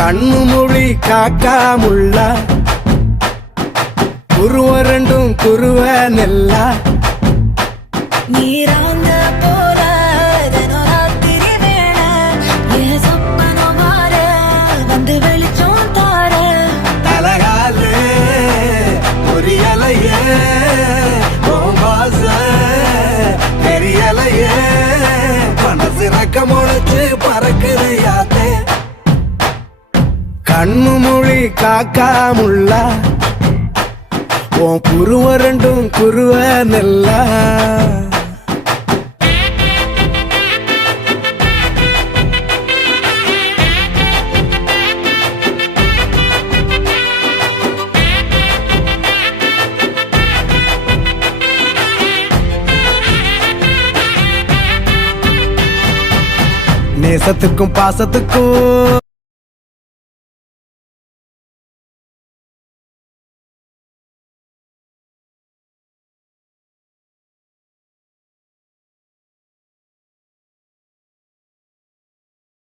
கண்ணு மொழி காக்காமுள்ள குருவ ரெண்டும் குருவ நெல்லா நீராங்க போல தினராத்திரி வேளை என் சொப்பனம் மாற வந்து வெளிச்சம் தார தலகாலே பொரியலையே ஓம்பாச பெரியலையே மனசு ரக்க முளைச்சு பறக்குது யாத்தே கண்ணு மொழி காக்காமுள்ள உன் குருவ ரெண்டும் குருவ நெல்லா நேசத்துக்கும் பாசத்துக்கும்